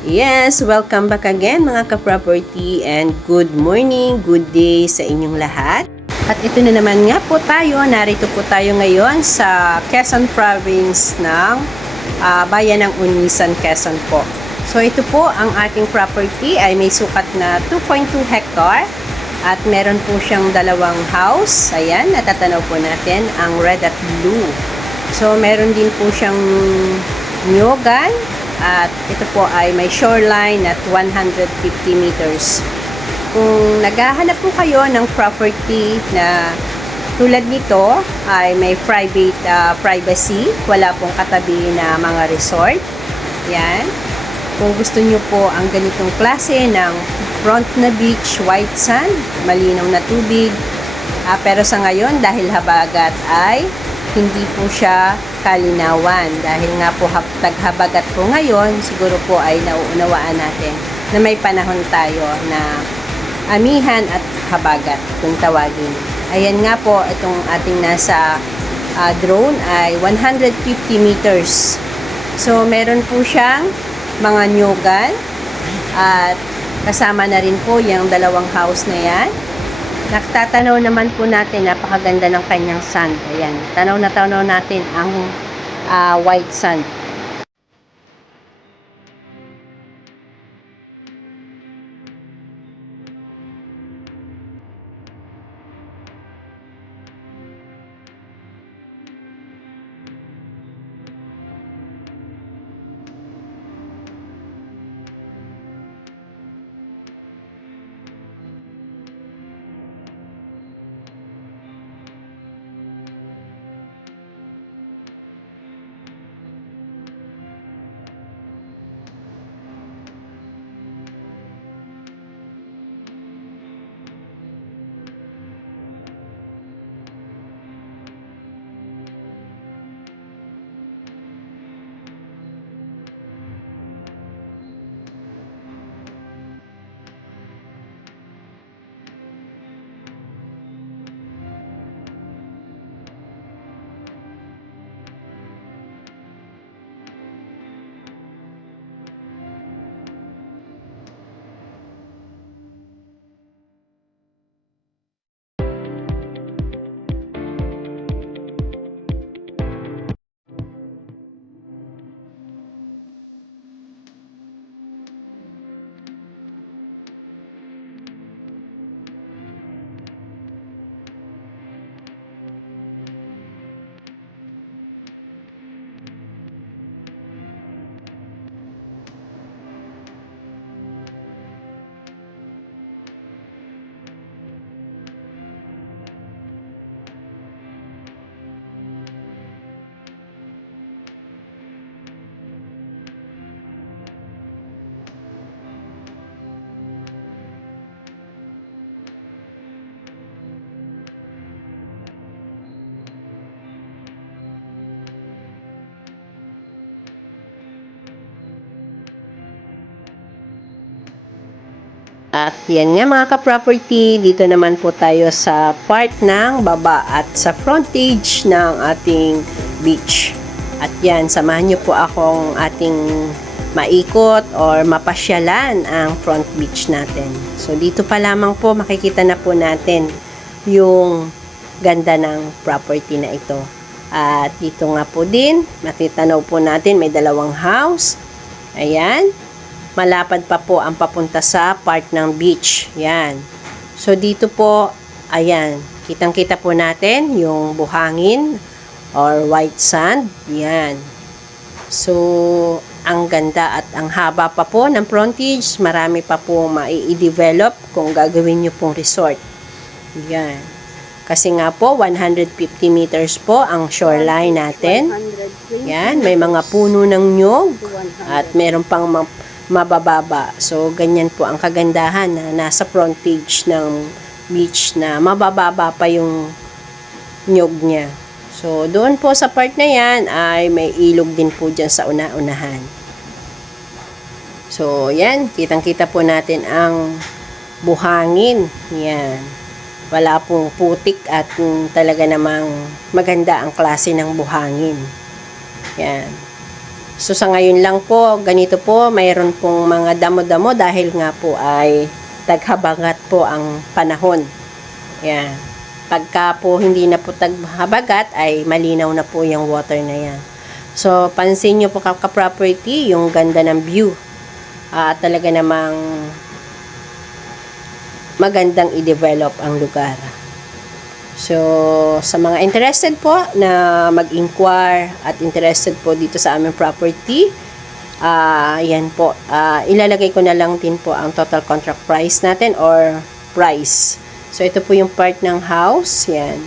Yes, welcome back again mga ka-property and good morning, good day sa inyong lahat. At ito na naman nga po tayo, narito po tayo ngayon sa Quezon Province ng bayan ng Unisan, Quezon po. So ito po ang ating property ay may sukat na 2.2 hectare at meron po siyang dalawang house. Ayan, natatanaw po natin ang red at blue. So meron din po siyang nyogan. At ito po ay may shoreline at 150 meters. Kung naghahanap po kayo ng property na tulad nito, ay may private privacy, wala pong katabi na mga resort. Yan. Kung gusto nyo po ang ganitong klase ng front na beach, white sand, malinaw na tubig, pero sa ngayon dahil habagat ay hindi po siya kalinawan. Dahil nga po taghabagat po ngayon, siguro po ay nauunawaan natin na may panahon tayo na amihan at habagat kung tawagin. Ayan nga po, itong ating nasa drone ay 150 meters. So, meron po siyang mga nyogan at kasama na rin po yung dalawang house na yan. Nagtatanaw naman po natin, napakaganda ng kanyang sand. Ayan, tanaw na tanaw natin ang white sand. At yan nga mga ka-property, dito naman po tayo sa part ng baba at sa frontage ng ating beach. At yan, samahan nyo po akong ating maikot or mapasyalan ang front beach natin. So dito pa lamang po makikita na po natin yung ganda ng property na ito. At dito nga po din, matitanaw po natin may dalawang house. Ayan. Malapad pa po ang papunta sa part ng beach. Yan. So, dito po, ayan, kitang-kita po natin yung buhangin or white sand. Yan. So, ang ganda at ang haba pa po ng frontage. Marami pa po mai-develop kung gagawin nyo pong resort. Yan. Kasi nga po, 150 meters po ang shoreline natin. Yan. May mga puno ng nyog at meron pang mabababa. So, ganyan po ang kagandahan na nasa frontage ng beach na mabababa pa yung nyog niya. So, doon po sa part na yan ay may ilog din po dyan sa una-unahan. So, yan. Kitang-kita po natin ang buhangin. Yan. Wala pong putik at talaga namang maganda ang klase ng buhangin. Yan. So sa ngayon lang po, ganito po, mayroon pong mga damo-damo dahil nga po ay taghabagat po ang panahon. Yan. Pagka po hindi na po taghabagat ay malinaw na po yung water na yan. So pansin nyo po ka-property yung ganda ng view. Talaga namang magandang i-develop ang lugar. So, sa mga interested po na mag-inquire at interested po dito sa aming property, yan po, ilalagay ko na lang din po ang total contract price natin or price. So, ito po yung part ng house, yan.